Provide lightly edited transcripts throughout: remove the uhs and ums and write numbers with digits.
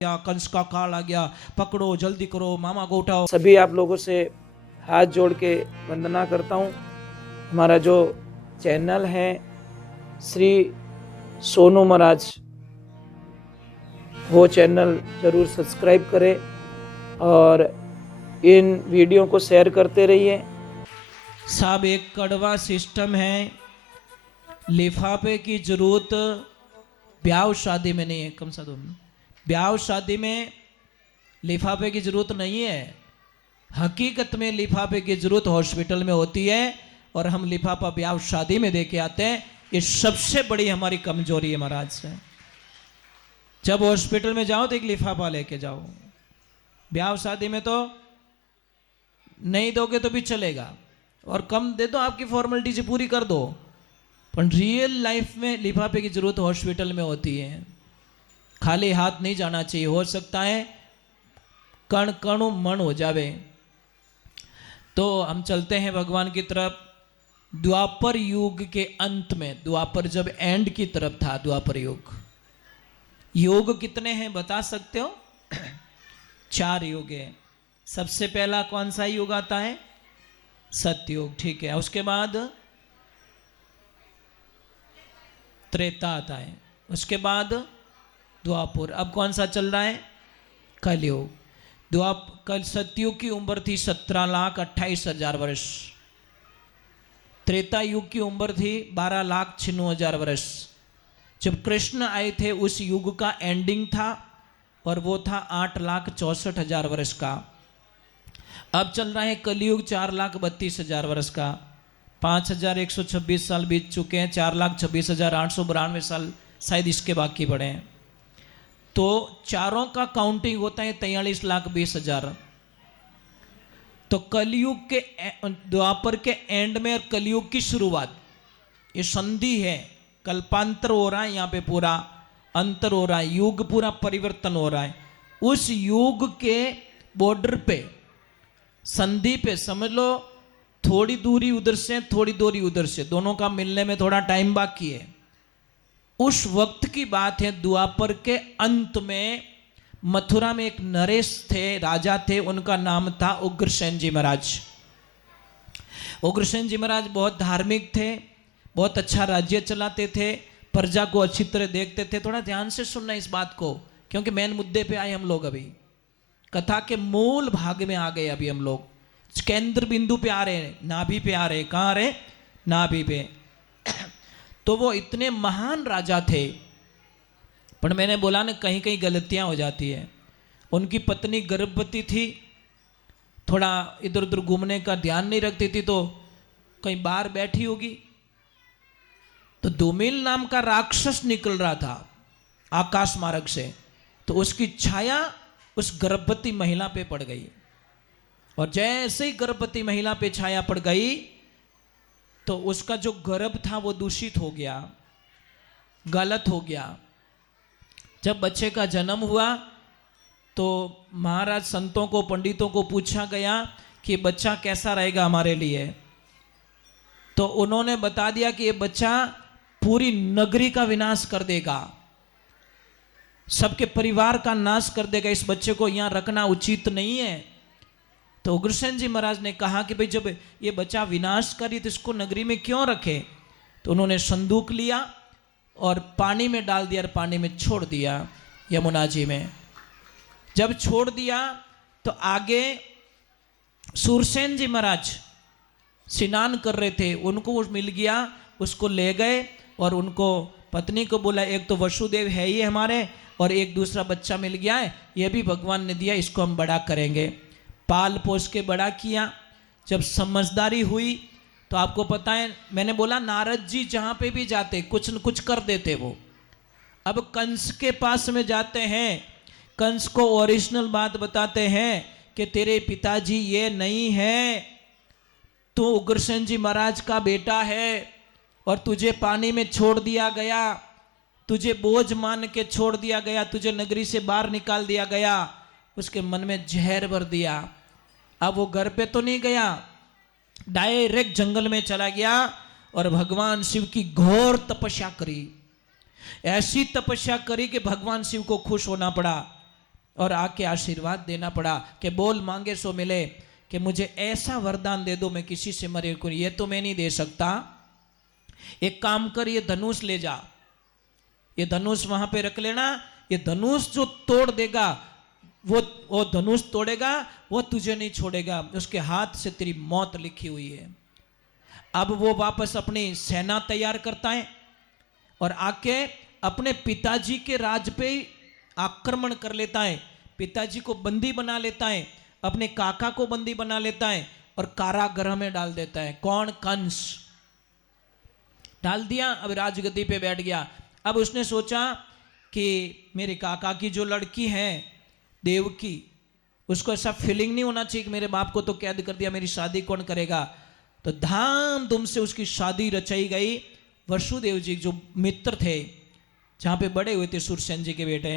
या कंस का काल आ गया, पकड़ो जल्दी करो, मामा को उठाओ। सभी आप लोगों से हाथ जोड़ के वंदना करता हूँ। हमारा जो चैनल है श्री सोनू महाराज, वो चैनल जरूर सब्सक्राइब करें और इन वीडियो को शेयर करते रहिए। साहब एक कड़वा सिस्टम है, लिफाफे की जरूरत ब्याह शादी में नहीं है। कम से कम ब्याह शादी में लिफाफे की जरूरत नहीं है। हकीकत में लिफाफे की जरूरत हॉस्पिटल में होती है और हम लिफाफा ब्याह शादी में दे के आते हैं। ये सबसे बड़ी हमारी कमजोरी है महाराज से। जब हॉस्पिटल में जाओ तो एक लिफाफा लेके जाओ, ब्याह शादी में तो नहीं दोगे तो भी चलेगा और कम दे दो, आपकी फॉर्मेलिटी से पूरी कर दो, पर रियल लाइफ में लिफाफे की जरूरत हॉस्पिटल में होती है। खाली हाथ नहीं जाना चाहिए, हो सकता है कण कणु मण हो जावे। तो हम चलते हैं भगवान की तरफ। द्वापर युग के अंत में, द्वापर जब एंड की तरफ था, द्वापर युग, योग कितने हैं बता सकते हो? 4 युग है। सबसे पहला कौन सा युग आता है? सतयुग, ठीक है। उसके बाद त्रेता आता है, उसके बाद द्वापर। अब कौन सा चल रहा है? कलयुग। कल सतयुग की उम्र थी 17,28,000 वर्ष। त्रेता युग की उम्र थी 12,96,000 वर्ष। जब कृष्ण आए थे उस युग का एंडिंग था और वो था 8,64,000 वर्ष का। अब चल रहा है कलयुग 4,32,000 वर्ष का। 5,126 साल बीत चुके हैं, 4,26,892 साल शायद इसके बाकी पड़े हैं। तो चारों का काउंटिंग होता है 43,20,000। तो कलयुग के द्वापर के एंड में और कलयुग की शुरुआत, ये संधि है। कल्पांतर हो रहा है, यहाँ पे पूरा अंतर हो रहा है, युग पूरा परिवर्तन हो रहा है। उस युग के बॉर्डर पे, संधि पे समझ लो, थोड़ी दूरी उधर से थोड़ी दूरी उधर से, दोनों का मिलने में थोड़ा टाइम बाकी है। उस वक्त की बात है, द्वापर के अंत में मथुरा में एक नरेश थे, राजा थे, उनका नाम था उग्रसेन जी महाराज। उग्रसेन जी महाराज बहुत धार्मिक थे, बहुत अच्छा राज्य चलाते थे, प्रजा को अच्छी तरह देखते थे। थोड़ा ध्यान से सुनना इस बात को, क्योंकि मेन मुद्दे पे आए हम लोग। अभी कथा के मूल भाग में आ गए, अभी हम लोग केंद्र बिंदु पे आ रहे हैं, नाभि पे आ रहे हैं। कहाँ आ रहे? नाभि पे। तो वो इतने महान राजा थे, पर मैंने बोला ना कहीं कहीं गलतियां हो जाती है। उनकी पत्नी गर्भवती थी, थोड़ा इधर उधर घूमने का ध्यान नहीं रखती थी, तो कहीं बाहर बैठी होगी तो धूमिल नाम का राक्षस निकल रहा था आकाश मार्ग से, तो उसकी छाया उस गर्भवती महिला पे पड़ गई। और जैसे ही गर्भवती महिला पे छाया पड़ गई तो उसका जो गर्भ था वो दूषित हो गया, गलत हो गया। जब बच्चे का जन्म हुआ तो महाराज संतों को, पंडितों को पूछा गया कि बच्चा कैसा रहेगा हमारे लिए। तो उन्होंने बता दिया कि ये बच्चा पूरी नगरी का विनाश कर देगा, सबके परिवार का नाश कर देगा, इस बच्चे को यहां रखना उचित नहीं है। तो उग्रसेन जी महाराज ने कहा कि भाई जब ये बच्चा विनाशकारी तो इसको नगरी में क्यों रखे। तो उन्होंने संदूक लिया और पानी में डाल दिया और पानी में छोड़ दिया, यमुना जी में। जब छोड़ दिया तो आगे सूरसेन जी महाराज स्नान कर रहे थे, उनको वो मिल गया, उसको ले गए और उनको पत्नी को बोला एक तो वसुदेव है ही हमारे और एक दूसरा बच्चा मिल गया है, ये भी भगवान ने दिया, इसको हम बड़ा करेंगे। पाल पोस के बड़ा किया। जब समझदारी हुई तो आपको पता है, मैंने बोला नारद जी जहां पे भी जाते कुछ न कुछ कर देते वो। अब कंस के पास में जाते हैं, कंस को ओरिजिनल बात बताते हैं कि तेरे पिताजी ये नहीं है, तू उग्रसेन जी महाराज का बेटा है और तुझे पानी में छोड़ दिया गया, तुझे बोझ मान के छोड़ दिया गया, तुझे नगरी से बाहर निकाल दिया गया। उसके मन में जहर भर दिया। अब वो घर पे तो नहीं गया, डायरेक्ट जंगल में चला गया और भगवान शिव की घोर तपस्या करी। ऐसी तपस्या करी कि भगवान शिव को खुश होना पड़ा। और आके आशीर्वाद देना पड़ा कि बोल मांगे सो मिले, कि मुझे ऐसा वरदान दे दो मैं किसी से मरे को, ये तो मैं नहीं दे सकता, एक काम कर ये धनुष ले जा, ये धनुष वहां पे रख लेना, ये धनुष जो तोड़ देगा वो धनुष तोड़ेगा, वो तुझे नहीं छोड़ेगा, उसके हाथ से तेरी मौत लिखी हुई है। अब वो वापस अपनी सेना तैयार करता है और आके अपने पिताजी के राज पे आक्रमण कर लेता है, पिताजी को बंदी बना लेता है, अपने काका को बंदी बना लेता है और कारागृह में डाल देता है। कौन? कंस डाल दिया। अब राजगद्दी पे बैठ गया। अब उसने सोचा कि मेरे काका की जो लड़की है देवकी, उसको ऐसा फीलिंग नहीं होना चाहिए कि मेरे बाप को तो कैद कर दिया, मेरी शादी कौन करेगा। तो धामधूम से उसकी शादी रचाई गई। वसुदेव जी जो मित्र थे, जहाँ पे बड़े हुए थे सूरसेन जी के बेटे,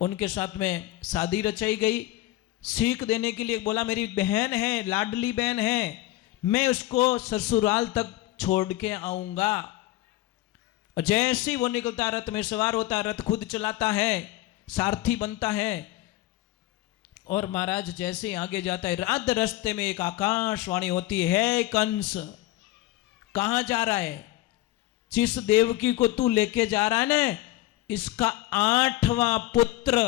उनके साथ में शादी रचाई गई। सीख देने के लिए बोला मेरी बहन है, लाडली बहन है, मैं उसको ससुराल तक छोड़ के आऊंगा। और जैसे ही वो निकलता रथ में सवार होता, रथ खुद चलाता है, सारथी बनता है। और महाराज जैसे ही आगे जाता है, रात रास्ते में एक आकाशवाणी होती है, कंस कहां जा रहा है? जिस देवकी को तू लेके जा रहा है ना, इसका 8वां पुत्र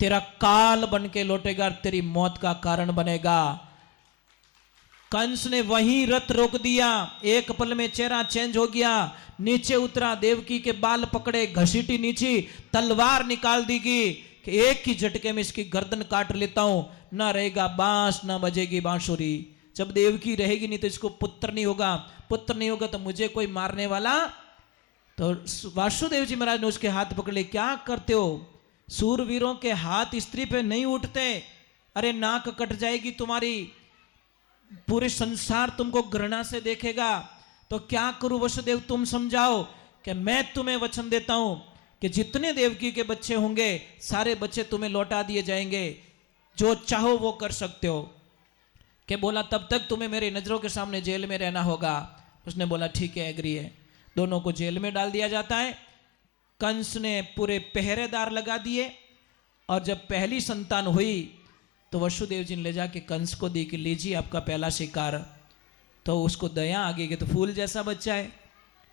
तेरा काल बन के लौटेगा, तेरी मौत का कारण बनेगा। कंस ने वहीं रथ रोक दिया। एक पल में चेहरा चेंज हो गया, नीचे उतरा, देवकी के बाल पकड़े, घसीटी नीचे, तलवार निकाल दीगी कि एक ही झटके में इसकी गर्दन काट लेता हूं, ना रहेगा बांस, ना बजेगी बांसुरी। जब देवकी रहेगी नहीं तो इसको पुत्र नहीं होगा, पुत्र नहीं होगा तो मुझे कोई मारने वाला। तो वासुदेव जी महाराज ने उसके हाथ पकड़ ले, क्या करते हो? सूरवीरों के हाथ स्त्री पे नहीं उठते। अरे नाक कट जाएगी तुम्हारी, पूरे संसार तुमको घृणा से देखेगा। तो क्या करूं वसुदेव, तुम समझाओ। कि मैं तुम्हें वचन देता हूं कि जितने देवकी के बच्चे होंगे सारे बच्चे तुम्हें लौटा दिए जाएंगे, जो चाहो वो कर सकते हो। कि बोला तब तक तुम्हें मेरी नजरों के सामने जेल में रहना होगा। उसने बोला ठीक है, एग्री है। दोनों को जेल में डाल दिया जाता है। कंस ने पूरे पहरेदार लगा दिए। और जब पहली संतान हुई तो वसुदेव जी ने ले जाके कंस को दी कि लीजिए आपका पहला शिकार। तो उसको दया आ गई कि तो फूल जैसा बच्चा है,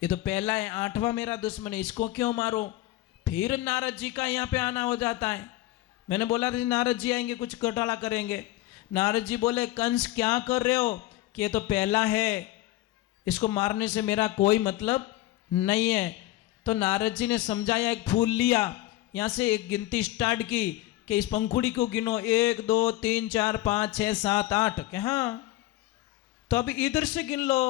ये तो पहला है, 8वां मेरा दुश्मन है, इसको क्यों मारो। फिर नारद जी का यहाँ पे आना हो जाता है। मैंने बोला था नारद जी आएंगे कुछ घोटाला करेंगे। नारद जी बोले कंस क्या कर रहे हो, कि ये तो पहला है, इसको मारने से मेरा कोई मतलब नहीं है। तो नारद जी ने समझाया, एक फूल लिया, यहाँ से एक गिनती स्टार्ट की कि इस पंखुड़ी को गिनो, 1 2 3 4 5 6 7 8, के हाँ। तो अब इधर से गिन लो,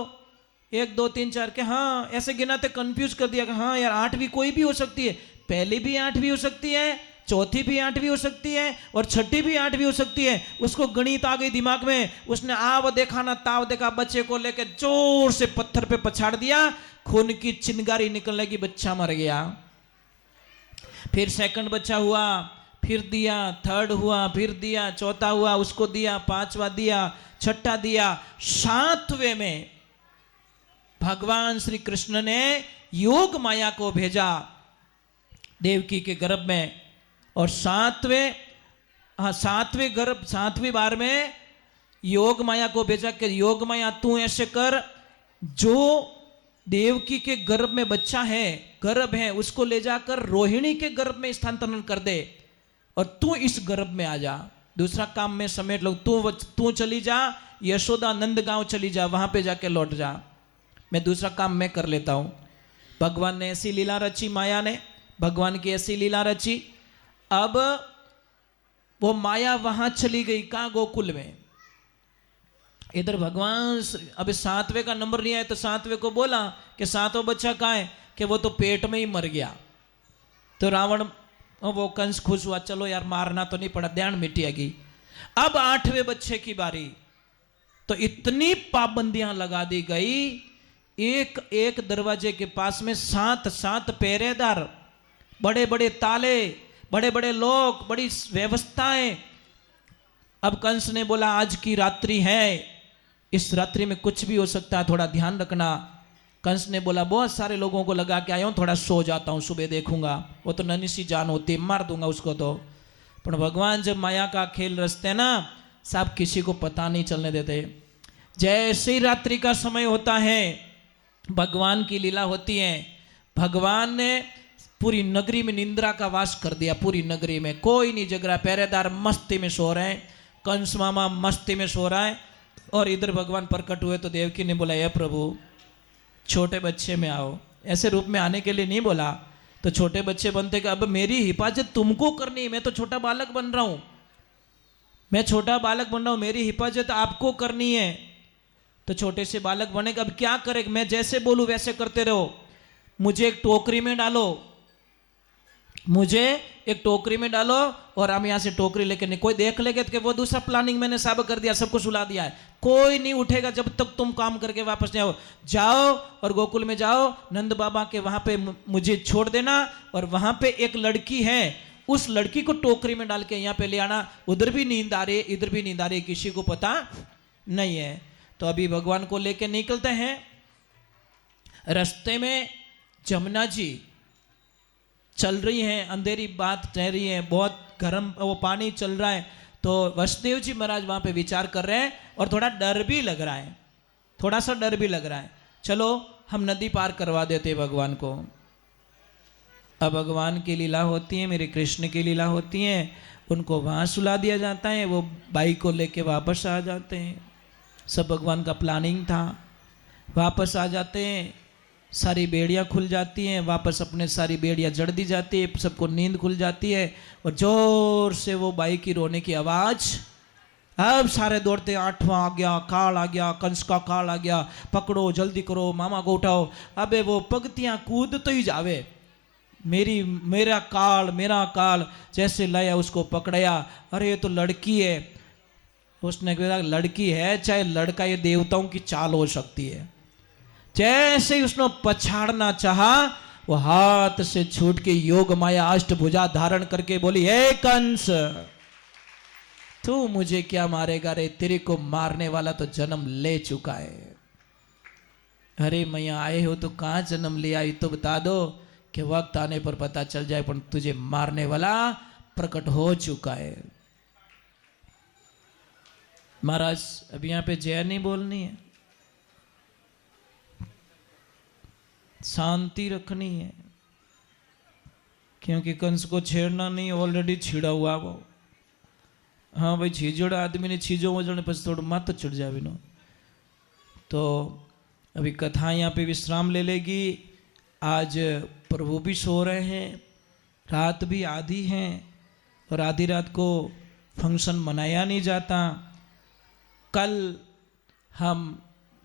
1 2 3 4, के हाँ। ऐसे गिनाते कंफ्यूज कर दिया कि हाँ यार 8वीं कोई भी हो सकती है, पहली भी 8वीं हो सकती है, चौथी भी 8वीं हो सकती है और छठी भी 8वीं हो सकती है। उसको गणित आ गई दिमाग में। उसने आव देखा ना ताव देखा, बच्चे को लेकर जोर से पत्थर पे पछाड़ दिया, खून की चिंगारी निकलने की, बच्चा मर गया। फिर सेकंड बच्चा हुआ, फिर दिया, थर्ड हुआ, फिर दिया, चौथा हुआ, उसको दिया, 5वां दिया, छठा दिया। 7वें में भगवान श्री कृष्ण ने योग माया को भेजा देवकी के गर्भ में। और 7वें बार में योग माया को भेजा कि योग माया तू ऐसे कर, जो देवकी के गर्भ में बच्चा है, गर्भ है, उसको ले जाकर रोहिणी के गर्भ में स्थानांतरण कर दे और तू इस गर्भ में आ जा। दूसरा काम मैं समेट लूं, तू चली जा यशोदा नंदगांव चली जा, वहां पे जाके लौट जा, मैं दूसरा काम मैं कर लेता हूं। भगवान ने ऐसी लीला रची, माया ने भगवान की ऐसी लीला रची। अब वो माया वहां चली गई, कहां? गोकुल में। इधर भगवान अब 7वें का नंबर नहीं आया तो 7वें को बोला कि 7वां बच्चा कहाँ है, कि वो तो पेट में ही मर गया। तो रावण वो कंस खुश हुआ, चलो यार मारना तो नहीं पड़ा, ध्यान मिटेगी। अब 8वें बच्चे की बारी। तो इतनी पाबंदियां लगा दी गई, एक एक दरवाजे के पास में 7 पहरेदार, बड़े बड़े ताले, बड़े बड़े लोग, बड़ी व्यवस्थाएं। अब कंस ने बोला आज की रात्रि है, इस रात्रि में कुछ भी हो सकता है, थोड़ा ध्यान रखना। कंस ने बोला बहुत सारे लोगों को लगा के आया हूं, थोड़ा सो जाता हूं, सुबह देखूंगा, वो तो नन्ही सी जान होती है, मार दूंगा उसको। तो पर भगवान जब माया का खेल रचते हैं ना, सब किसी को पता नहीं चलने देते। जैसे ही रात्रि का समय होता है, भगवान की लीला होती है। भगवान ने पूरी नगरी में निंद्रा का वास कर दिया। पूरी नगरी में कोई नहीं जग रहा, पहरेदार मस्ती में सो रहे हैं, कंस मामा मस्ती में सो रहा है। और इधर भगवान प्रकट हुए तो देवकी ने बोला, हे प्रभु छोटे बच्चे में आओ। ऐसे रूप में आने के लिए नहीं बोला, तो छोटे बच्चे बनते कि अब मेरी हिफाजत तुमको करनी है, मैं तो छोटा बालक बन रहा हूं, मैं छोटा बालक बन रहा हूं, मेरी हिफाजत आपको करनी है। तो छोटे से बालक बने, अब क्या करे, मैं जैसे बोलूं वैसे करते रहो, मुझे एक टोकरी में डालो, मुझे एक टोकरी में डालो और हम यहां से टोकरी लेके नहीं, कोई देख लेगा कि वो दूसरा प्लानिंग मैंने सब कर दिया, सबको सुला दिया है, कोई नहीं उठेगा जब तक तुम काम करके वापस नहीं आओ। जाओ और गोकुल में जाओ, नंद बाबा के वहां पे मुझे छोड़ देना, और वहां पे एक लड़की है, उस लड़की को टोकरी में डाल के यहाँ पे ले आना। उधर भी नींद आ रही है, इधर भी नींद आ रही है, किसी को पता नहीं है। तो अभी भगवान को लेके निकलते हैं। रास्ते में जमुना जी चल रही हैं, अंधेरी बात रह रही है, बहुत गर्म वो पानी चल रहा है। तो वसुदेव जी महाराज वहां पे विचार कर रहे हैं और थोड़ा डर भी लग रहा है, थोड़ा सा डर भी लग रहा है। चलो हम नदी पार करवा देते भगवान को। अब भगवान की लीला होती है, मेरे कृष्ण की लीला होती है, उनको वहाँ सुला दिया जाता है, वो बाई को लेके वापस आ जाते हैं। सब भगवान का प्लानिंग था। वापस आ जाते हैं, सारी बेड़ियाँ खुल जाती हैं, वापस अपने सारी बेड़ियाँ जड़ दी जाती है, सबको नींद खुल जाती है, और जोर से वो बाई की रोने की आवाज़। अब सारे दौड़ते, 8वां आ गया, काल आ गया, कंस का काल आ गया, पकड़ो जल्दी करो, मामा को उठाओ। अबे वो पगतियाँ कूद तो ही जावे, मेरा काल जैसे लाया उसको पकड़ाया। अरे ये तो लड़की है। उसने कहा लड़की है चाहे लड़का, ये देवताओं की चाल हो सकती है। जैसे ही उसने पछाड़ना चाहा, वो हाथ से छूट के योग माया अष्टभुजा धारण करके बोली, हे कंस तू मुझे क्या मारेगा रे, तेरे को मारने वाला तो जन्म ले चुका है। अरे मैया आए हो तो कहाँ जन्म लिया, ये तो बता दो कि वक्त आने पर पता चल जाए, पर तुझे मारने वाला प्रकट हो चुका है। महाराज अब यहाँ पे जय नहीं बोलनी है, शांति रखनी है, क्योंकि कंस को छेड़ना नहीं, ऑलरेडी छिड़ा हुआ वो। हाँ भाई छीजोड़ आदमी ने छीजो वजने पस थोड़ा मत चढ़ जावे नो। तो अभी कथा यहाँ पे विश्राम ले लेगी। आज प्रभु भी सो रहे हैं, रात भी आधी है, और आधी रात को फंक्शन मनाया नहीं जाता। कल हम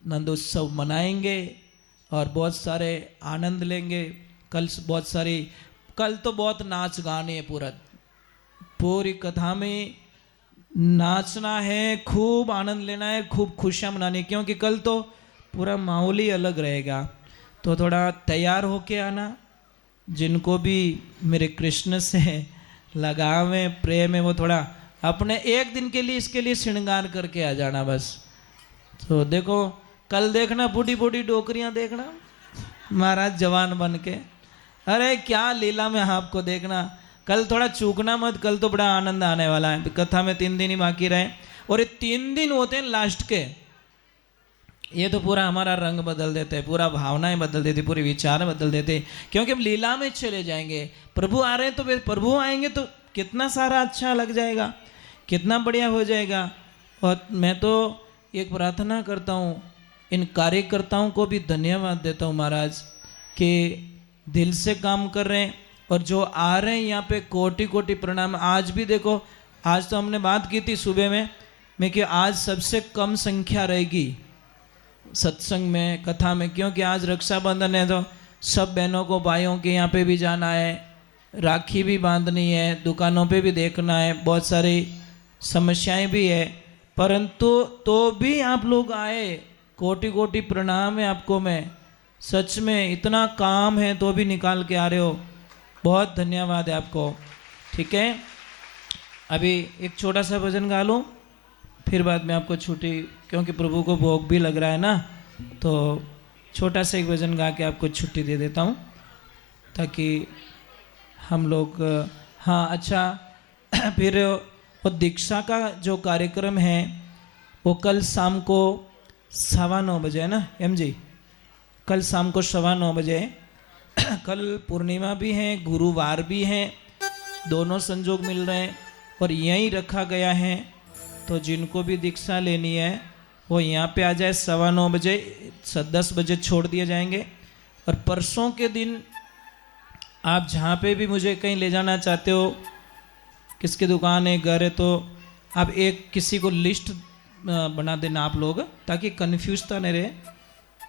नंदोत्सव मनाएंगे और बहुत सारे आनंद लेंगे। कल तो बहुत नाच गाने हैं, पूरी कथा में नाचना है, खूब आनंद लेना है, खूब खुशियाँ मनानी है, क्योंकि कल तो पूरा माहौल ही अलग रहेगा। तो थोड़ा तैयार होके आना। जिनको भी मेरे कृष्ण से लगाव है, प्रेम है, वो थोड़ा अपने एक दिन के लिए इसके लिए श्रृंगार करके आ जाना बस। तो देखो कल देखना बूढ़ी बूढ़ी डोकरियां देखना, महाराज जवान बन के, अरे क्या लीला में आपको देखना। कल थोड़ा चूकना मत, कल तो बड़ा आनंद आने वाला है। कथा में 3 दिन ही बाकी रहे, और ये 3 दिन होते हैं लास्ट के, ये तो पूरा हमारा रंग बदल देते हैं, पूरा भावनाएं बदल देती, पूरे विचार बदल देते, क्योंकि हम लीला में चले जाएंगे। प्रभु आ रहे हैं तो प्रभु आएंगे तो कितना सारा अच्छा लग जाएगा, कितना बढ़िया हो जाएगा। और मैं तो एक प्रार्थना करता हूँ, इन कार्यकर्ताओं को भी धन्यवाद देता हूँ महाराज, कि दिल से काम कर रहे हैं, और जो आ रहे हैं यहाँ पे कोटि कोटि प्रणाम। आज भी देखो, आज तो हमने बात की थी सुबह में कि आज सबसे कम संख्या रहेगी सत्संग में, कथा में, क्योंकि आज रक्षाबंधन है, तो सब बहनों को भाइयों के यहाँ पे भी जाना है, राखी भी बांधनी है, दुकानों पे भी देखना है, बहुत सारी समस्याएं भी है, परंतु तो भी आप लोग आए, कोटि कोटि प्रणाम है आपको। मैं सच में इतना काम है तो भी निकाल के आ रहे हो, बहुत धन्यवाद है आपको। ठीक है, अभी एक छोटा सा भजन गा लूँ, फिर बाद में आपको छुट्टी, क्योंकि प्रभु को भोग भी लग रहा है ना, तो छोटा सा एक भजन गा के आपको छुट्टी दे देता हूँ, ताकि हम लोग। हाँ अच्छा फिर वो दीक्षा का जो कार्यक्रम है वो कल शाम को 9:15 बजे है ना एम जी, कल शाम को 9:15 बजे। कल पूर्णिमा भी है, गुरुवार भी है, दोनों संजोग मिल रहे हैं और यहीं रखा गया है। तो जिनको भी दीक्षा लेनी है वो यहाँ पे आ जाए 9:15 बजे, 10 बजे छोड़ दिए जाएंगे। और परसों के दिन आप जहाँ पे भी मुझे कहीं ले जाना चाहते हो, किसकी दुकान है, घर है, तो आप एक किसी को लिस्ट बना देना आप लोग, ताकि कन्फ्यूजता नहीं रहे।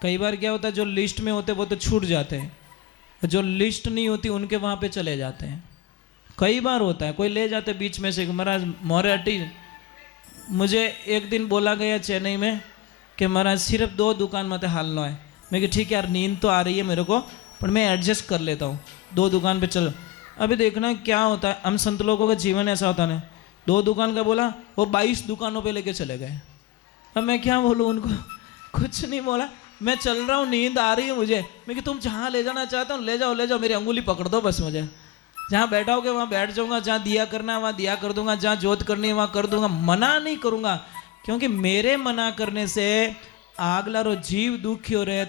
कई बार क्या होता है, जो लिस्ट में होते वो तो छूट जाते हैं, जो लिस्ट नहीं होती उनके वहाँ पे चले जाते हैं। कई बार होता है, कोई ले जाते बीच में से, महाराज मोराटी। मुझे एक दिन बोला गया चेन्नई में कि महाराज सिर्फ 2 दुकान मत हालना है। मैं कि ठीक है यार, नींद तो आ रही है मेरे को, पर मैं एडजस्ट कर लेता हूँ, 2 दुकान पे चलो। अभी देखना क्या होता है, हम संत लोगों का जीवन ऐसा होता है, 2 दुकान का बोला, वो 22 दुकानों पे लेके चले गए। अब मैं क्या बोलूँ उनको, कुछ नहीं बोला, मैं चल रहा हूँ, नींद आ रही है मुझे। मैं कि तुम जहाँ ले जाना चाहता हूँ ले जाओ, मेरी अंगुली पकड़ दो बस, मुझे जहाँ बैठाओगे वहाँ बैठ जाऊँगा, जहाँ दिया करना है वहाँ दिया कर दूंगा, जहाँ जोत करनी है वहाँ कर दूंगा, मना नहीं करूँगा। क्योंकि मेरे मना करने से आगलारो जीव दुखी हो रहे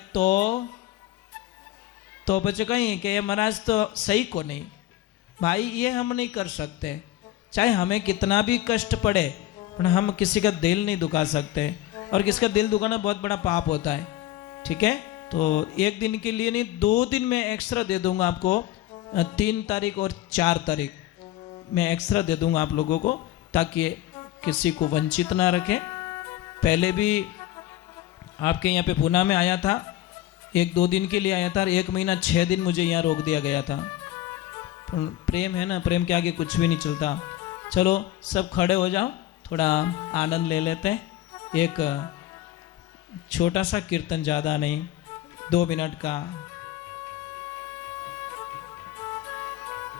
तो बच्चे कहीं कि ये महाराज तो सही को नहीं भाई, ये हम नहीं कर सकते। चाहे हमें कितना भी कष्ट पड़े, पर हम किसी का दिल नहीं दुखा सकते, और किसी का दिल दुखाना बहुत बड़ा पाप होता है। ठीक है, तो 1 दिन के लिए नहीं, 2 दिन में एक्स्ट्रा दे दूंगा आपको, 3 तारीख और 4 तारीख मैं एक्स्ट्रा दे दूंगा आप लोगों को, ताकि किसी को वंचित ना रखें। पहले भी आपके यहाँ पे पूना में आया था, 1-2 दिन के लिए आया था, और 1 महीना 6 दिन मुझे यहाँ रोक दिया गया था। प्रेम है ना, प्रेम के आगे कुछ भी नहीं चलता। चलो सब खड़े हो जाओ, थोड़ा आनंद ले लेते हैं। एक छोटा सा कीर्तन, ज़्यादा नहीं, 2 मिनट का।